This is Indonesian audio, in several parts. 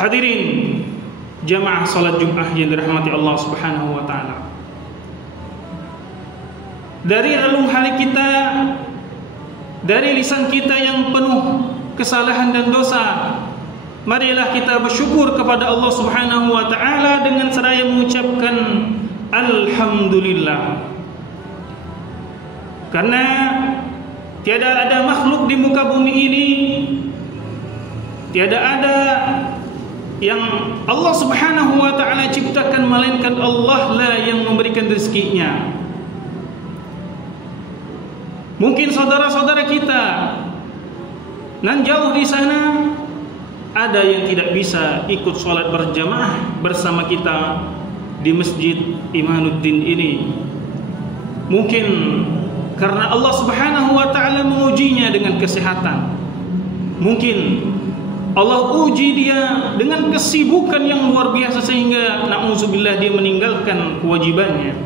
Hadirin jamaah salat Jumat yang dirahmati Allah Subhanahu wa taala. Dari relung hati kita, dari lisan kita yang penuh kesalahan dan dosa, marilah kita bersyukur kepada Allah Subhanahu wa taala dengan seraya mengucapkan alhamdulillah. Karena tiada ada makhluk di muka bumi ini, tiada ada yang Allah Subhanahu wa taala ciptakan melainkan Allah lah yang memberikan rezekinya. Mungkin saudara-saudara kita nan jauh di sana ada yang tidak bisa ikut sholat berjamaah bersama kita di Masjid Imanuddin ini. Mungkin karena Allah Subhanahu wa taala mengujinya dengan kesehatan. Mungkin Allah uji dia dengan kesibukan yang luar biasa sehingga na'udzubillah dia meninggalkan kewajibannya.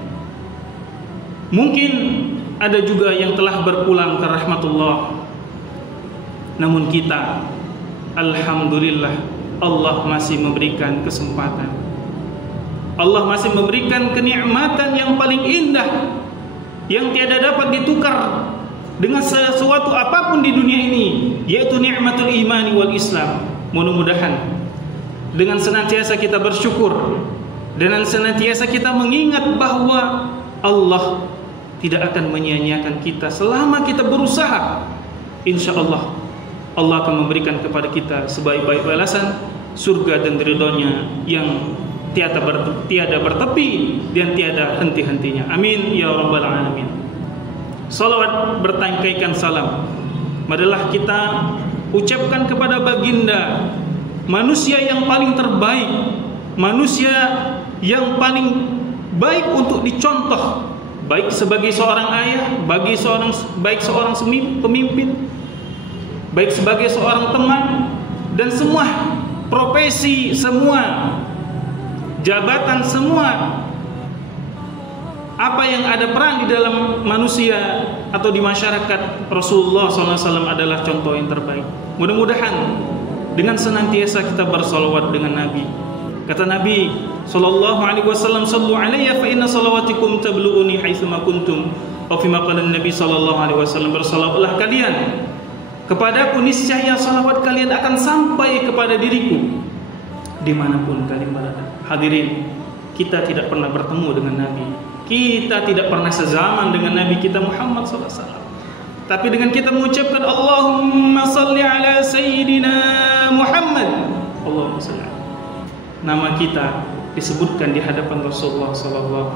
Mungkin ada juga yang telah berpulang ke rahmatullah. Namun kita, alhamdulillah, Allah masih memberikan kesempatan. Allah masih memberikan kenikmatan yang paling indah, yang tiada dapat ditukar dengan sesuatu apapun di dunia ini, yaitu nikmatul imani wal Islam. Mudah-mudahan dengan senantiasa kita bersyukur, dengan senantiasa kita mengingat bahwa Allah tidak akan menyia-nyiakan kita selama kita berusaha. InsyaAllah Allah akan memberikan kepada kita sebaik-baik balasan surga dan ridhonya yang tiada bertepi dan tiada henti-hentinya. Amin ya rabbal alamin. Salawat bertangkaikan salam marilah kita ucapkan kepada baginda, manusia yang paling terbaik, manusia yang paling baik untuk dicontoh, baik sebagai seorang ayah, baik seorang pemimpin, baik sebagai seorang teman, dan semua profesi, semua jabatan, semua apa yang ada peran di dalam manusia atau di masyarakat, Rasulullah SAW adalah contoh yang terbaik. Mudah-mudahan dengan senantiasa kita bersalawat dengan Nabi. Kata Nabi SAW, "Sallu alayya fa inna salawatikum tablughuni haitsu ma kuntum." Wa fi maqalan Nabi SAW, bersalawatlah kalian kepadaku, niscaya salawat kalian akan sampai kepada diriku dimanapun kalian berada. Hadirin, kita tidak pernah bertemu dengan Nabi, kita tidak pernah sezaman dengan Nabi kita Muhammad SAW. Tapi dengan kita mengucapkan Allahumma salli ala Sayyidina Muhammad, Allahumma salli, nama kita disebutkan di hadapan Rasulullah SAW.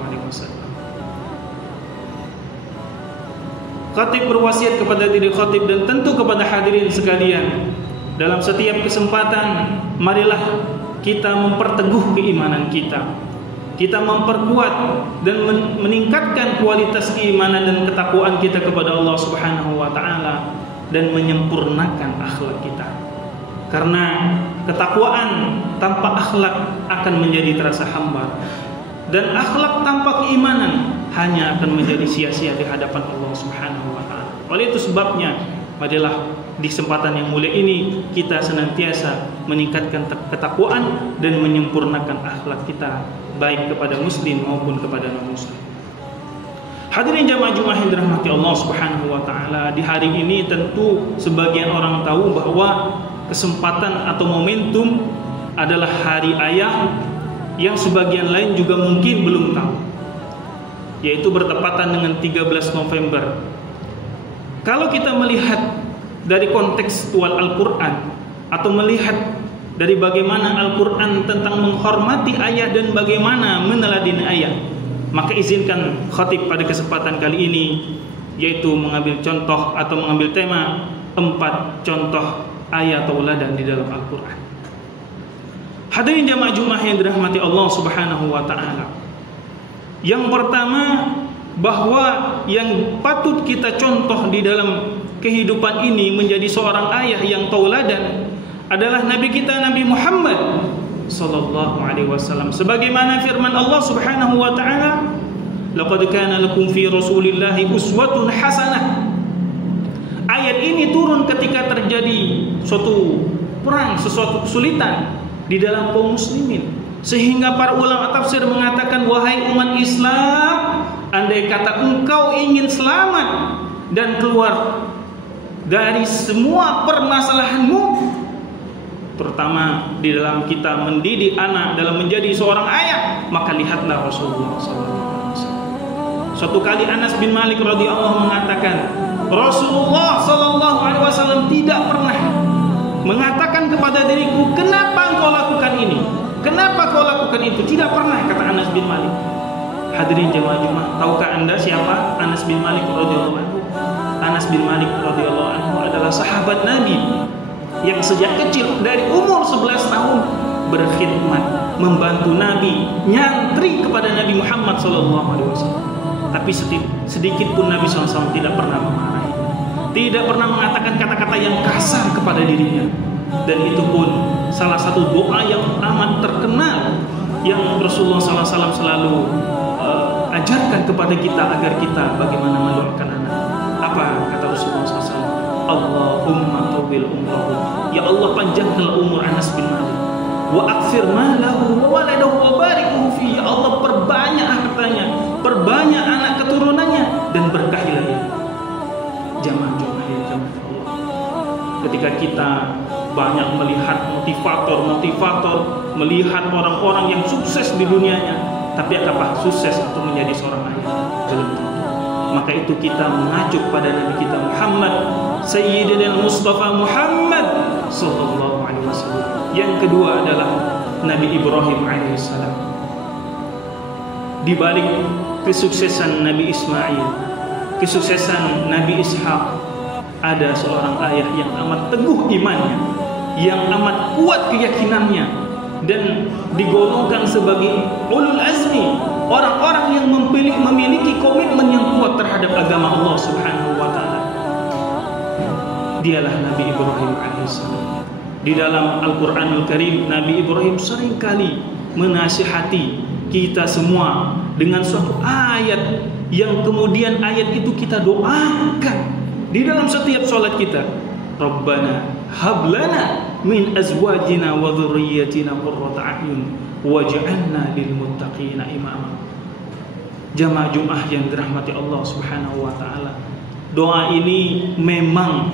Khatib berwasiat kepada diri khatib dan tentu kepada hadirin sekalian, dalam setiap kesempatan marilah kita memperteguh keimanan kita. Kita memperkuat dan meningkatkan kualitas keimanan dan ketakwaan kita kepada Allah Subhanahu wa taala dan menyempurnakan akhlak kita. Karena ketakwaan tanpa akhlak akan menjadi terasa hambar, dan akhlak tanpa keimanan hanya akan menjadi sia-sia di hadapan Allah Subhanahu wa taala. Oleh itu sebabnya marilah di kesempatan yang mulia ini kita senantiasa meningkatkan ketakwaan dan menyempurnakan akhlak kita, baik kepada muslim maupun kepada non-muslim. Hadirin jamaah Jumat yang dirahmati Allah Subhanahu wa taala, di hari ini tentu sebagian orang tahu bahwa kesempatan atau momentum adalah hari ayah, yang sebagian lain juga mungkin belum tahu, yaitu bertepatan dengan 13 November. Kalau kita melihat dari kontekstual Al-Quran atau melihat dari bagaimana Al-Quran tentang menghormati ayah dan bagaimana meneladani ayah, maka izinkan khatib pada kesempatan kali ini yaitu mengambil contoh atau mengambil tema 4 contoh ayah tauladan di dalam Al-Quran. Hadirin jamaah Jumat yang dirahmati Allah Subhanahu wa taala. Yang pertama, bahwa yang patut kita contoh di dalam kehidupan ini menjadi seorang ayah yang tauladan adalah Nabi kita Nabi Muhammad sallallahu alaihi wasallam. Sebagaimana firman Allah Subhanahu wa taala, "Laqad kana lakum fi Rasulillahi uswatun hasanah." Ayat ini turun ketika terjadi suatu perang, sesuatu kesulitan di dalam kaum muslimin. Sehingga para ulama tafsir mengatakan, wahai umat Islam, andai kata engkau ingin selamat dan keluar dari semua permasalahanmu, terutama di dalam kita mendidik anak dalam menjadi seorang ayah, maka lihatlah Rasulullah SAW. Suatu kali Anas bin Malik radhiyallahu mengatakan, Rasulullah SAW tidak pernah mengatakan kepada diriku, kenapa engkau lakukan ini, kenapa kau lakukan itu. Tidak pernah, kata Anas bin Malik. Hadirin jamaah Jumat, tahukah anda siapa Anas bin Malik radhiyallahu anhu? Anas bin Malik radhiyallahu anhu adalah sahabat Nabi yang sejak kecil dari umur 11 tahun berkhidmat, membantu Nabi, nyantri kepada Nabi Muhammad SAW. Tapi sedikit pun Nabi SAW tidak pernah memarahi, tidak pernah mengatakan kata-kata yang kasar kepada dirinya. Dan itu pun salah satu doa yang amat terkenal yang Rasulullah SAW selalu ajarkan kepada kita agar kita bagaimana mendoakan anak. Apa kata Rasulullah SAW? Allahumma tawil umrahu, ya Allah panjangkanlah umur Anas bin Malik, wa akthir malahu wa waladahu wa barikhu fi, ya Allah perbanyak hartanya, perbanyak anak keturunannya, dan berkahilah dia. Jamaah Allah, ketika kita banyak melihat motivator, melihat orang-orang yang sukses di dunianya, tapi apakah sukses untuk menjadi seorang ayah? Belum tentu. Maka itu kita mengacu pada Nabi kita Muhammad, Sayyidina Mustafa Muhammad sallallahu alaihi wasallam. Yang kedua adalah Nabi Ibrahim alaihissalam. Di balik kesuksesan Nabi Ismail, kesuksesan Nabi Ishaq, ada seorang ayah yang amat teguh imannya, yang amat kuat keyakinannya, dan digolongkan sebagai ulul azmi, orang-orang yang memiliki komitmen yang kuat terhadap agama Allah Subhanahu wa taala. Dialah Nabi Ibrahim alaihissalam. Di dalam Al-Qur'anul Karim, Nabi Ibrahim seringkali menasihati kita semua dengan suatu ayat yang kemudian ayat itu kita doakan di dalam setiap salat kita. Rabbana hablana min azwajina wa dhurriyyatina qurrata a'yun waj'alna lil muttaqina imama. Jamaah Jumat yang dirahmati Allah Subhanahu wa taala, doa ini memang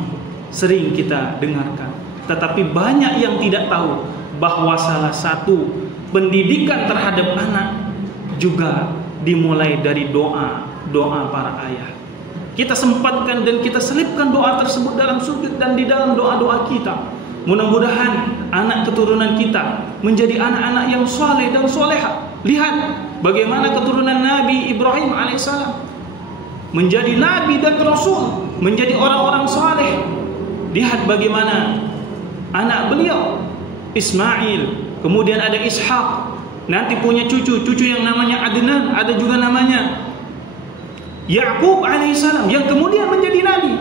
sering kita dengarkan, tetapi banyak yang tidak tahu bahwa salah satu pendidikan terhadap anak juga dimulai dari doa para ayah. Kita sempatkan dan kita selipkan doa tersebut dalam sujud dan di dalam doa-doa kita. Mudah-mudahan anak keturunan kita menjadi anak-anak yang saleh dan soleha. Lihat bagaimana keturunan Nabi Ibrahim alaihissalam menjadi nabi dan rasul, menjadi orang-orang saleh. Lihat bagaimana anak beliau Ismail, kemudian ada Ishaq, nanti punya cucu yang namanya Adnan, ada juga namanya Ya'qub alaihissalam yang kemudian menjadi nabi.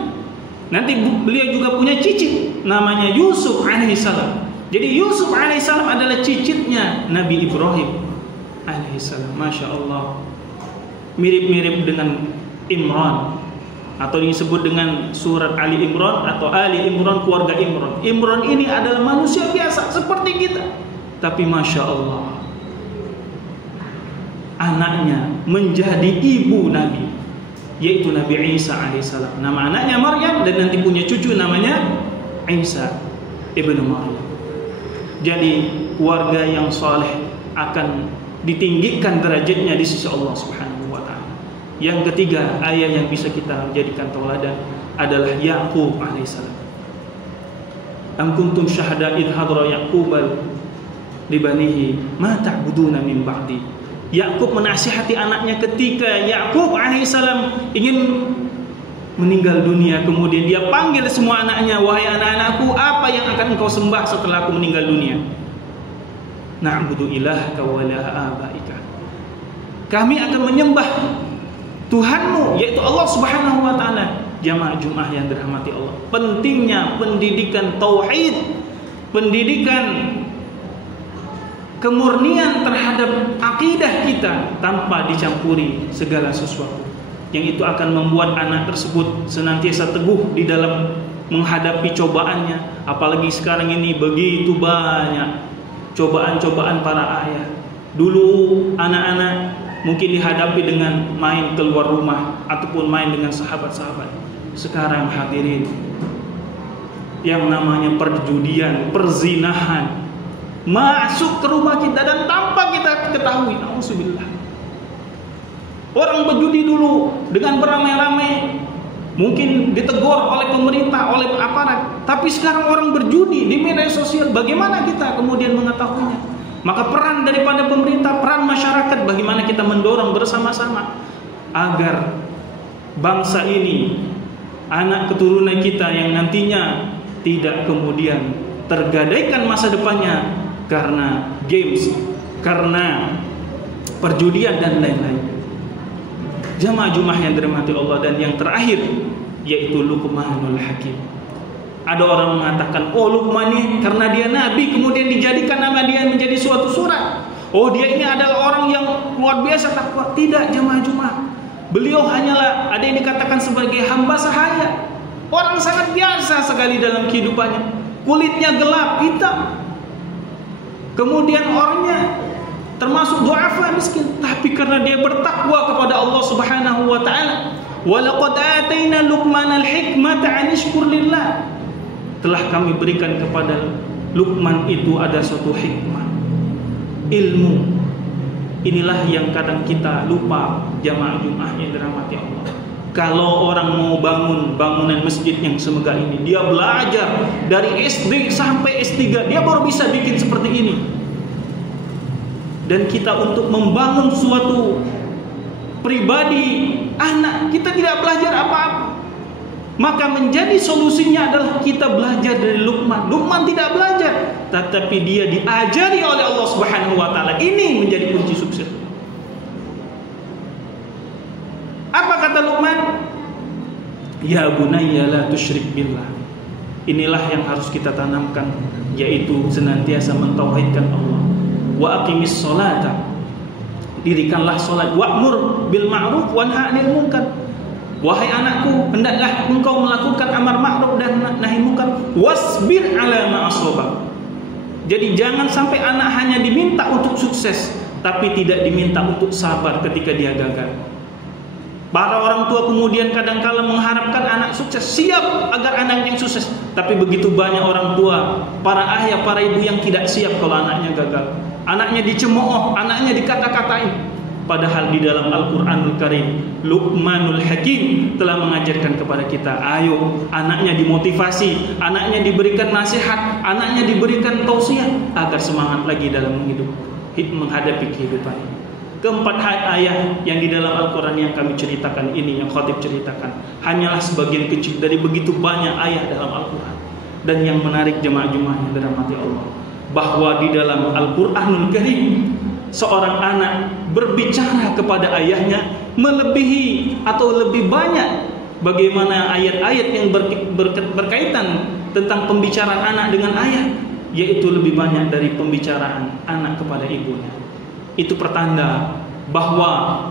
Nanti beliau juga punya cicit namanya Yusuf alaihissalam. Jadi Yusuf alaihissalam adalah cicitnya Nabi Ibrahim alaihissalam. Masya Allah, mirip-mirip dengan Imran, atau disebut dengan surat Ali Imran atau Ali Imran, keluarga Imran. Imran ini adalah manusia biasa seperti kita, tapi Masya Allah, anaknya menjadi ibu Nabi, yaitu Nabi Isa alaihissalam. Nama anaknya Maryam, dan nanti punya cucu namanya Isa ibnu Maryam. Jadi keluarga yang saleh akan ditinggikan derajatnya di sisi Allah Subhanahu wa taala. Yang ketiga, ayah yang bisa kita jadikan tauladan adalah Ya'qub alaihissalam. Am kuntum syahada idh hadra Ya'qubal libanihi ma ta'buduna min ba'di. Ya'qub menasihati anaknya ketika Ya'qub alaihissalam ingin meninggal dunia. Kemudian dia panggil semua anaknya, wahai anak-anakku, apa yang akan engkau sembah setelah aku meninggal dunia? Na'budu ilahaka wa ilaha abaika. Kami akan menyembah Tuhanmu, yaitu Allah Subhanahu wa taala. Jamaah Jumat yang dirahmati Allah, pentingnya pendidikan tauhid, pendidikan kemurnian terhadap akidah kita tanpa dicampuri segala sesuatu, yang itu akan membuat anak tersebut senantiasa teguh di dalam menghadapi cobaannya. Apalagi sekarang ini begitu banyak cobaan-cobaan para ayah. Dulu anak-anak mungkin dihadapi dengan main keluar rumah ataupun main dengan sahabat-sahabat. Sekarang hadirin, yang namanya perjudian, perzinahan masuk ke rumah kita dan tanpa kita ketahui. Nauzubillah. Orang berjudi dulu dengan beramai-ramai mungkin ditegur oleh pemerintah, oleh aparat, tapi sekarang orang berjudi di media sosial. Bagaimana kita kemudian mengetahuinya? Maka peran daripada pemerintah, peran masyarakat, bagaimana kita mendorong bersama-sama agar bangsa ini, anak keturunan kita yang nantinya tidak kemudian tergadaikan masa depannya karena games, karena perjudian dan lain-lain. Jamaah Jumat yang dirahmati Allah, dan yang terakhir yaitu Luqmanul Hakim. Ada orang mengatakan, oh Luqman ini karena dia nabi kemudian dijadikan nama dia menjadi suatu surat. Oh dia ini adalah orang yang luar biasa takwa. Tidak, jamaah Jumat. Beliau hanyalah ada yang dikatakan sebagai hamba sahaya. Orang sangat biasa sekali dalam kehidupannya. Kulitnya gelap, hitam. Kemudian orangnya termasuk du'afa, miskin, tapi karena dia bertakwa kepada Allah Subhanahu wa taala, wa laqad ataina Luqmanal hikmata an yashkur lillah. Telah kami berikan kepada Luqman itu ada suatu hikmah, ilmu. Inilah yang kadang kita lupa, jamaah Jumat yang dirahmati Allah. Kalau orang mau bangun bangunan masjid yang semegah ini, dia belajar dari SD sampai S3, dia baru bisa bikin seperti ini. Dan kita untuk membangun suatu pribadi anak, kita tidak belajar apa-apa. Maka menjadi solusinya adalah kita belajar dari Luqman. Luqman tidak belajar, tetapi dia diajari oleh Allah Subhanahu wa taala. Ini menjadi kunci sukses. Apa kata Luqman? Ya bunayya la tusyrik billah. Inilah yang harus kita tanamkan, yaitu senantiasa mentauhidkan Allah. Wa aqimis sholata, dirikanlah salat. Wa'mur bil ma'ruf wa nahy 'anil munkar. Wahai anakku, hendaklah engkau melakukan amar ma'ruf dan nahi munkar. Wasbir 'ala ma asabak. Jadi jangan sampai anak hanya diminta untuk sukses, tapi tidak diminta untuk sabar ketika dia gagal. Para orang tua kemudian kadang-kala mengharapkan anak sukses, siap agar anaknya sukses. Tapi begitu banyak orang tua, para ayah, para ibu yang tidak siap kalau anaknya gagal. Anaknya dicemooh, anaknya dikata-katain. Padahal di dalam Al-Quranul Karim, Luqmanul Hakim telah mengajarkan kepada kita, ayo anaknya dimotivasi, anaknya diberikan nasihat, anaknya diberikan tausiah agar semangat lagi dalam menghadapi kehidupan. Keempat ayat yang di dalam Al-Quran yang kami ceritakan ini, yang khatib ceritakan, hanyalah sebagian kecil dari begitu banyak ayat dalam Al-Quran. Dan yang menarik jemaah-jemaah yang dirahmati Allah, bahwa di dalam Al-Quranul Karim seorang anak berbicara kepada ayahnya melebihi atau lebih banyak bagaimana ayat-ayat yang berkaitan tentang pembicaraan anak dengan ayah, yaitu lebih banyak dari pembicaraan anak kepada ibunya. Itu pertanda bahwa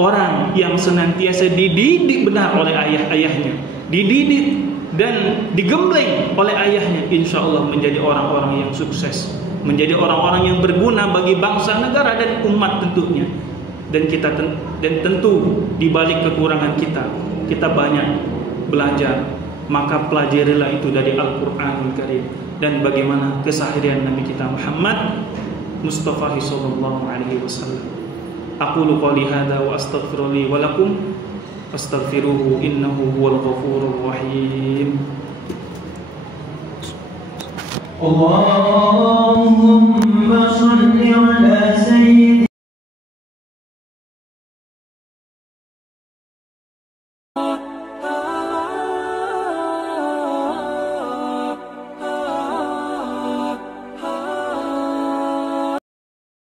orang yang senantiasa dididik benar oleh ayah-ayahnya, dididik dan digembleng oleh ayahnya, insya Allah menjadi orang-orang yang sukses, menjadi orang-orang yang berguna bagi bangsa, negara dan umat tentunya. Dan kita dan tentu di balik kekurangan kita banyak belajar. Maka pelajarilah itu dari Al-Qur'anul Karim dan bagaimana keseharian Nabi kita Muhammad Mustafa sallallahu alaihi wasallam. Aqulu qouli hadza wa astaghfiru li wa lakum fastaghfiruhu innahu huwal ghafurur rahim. Allahumma shalli ala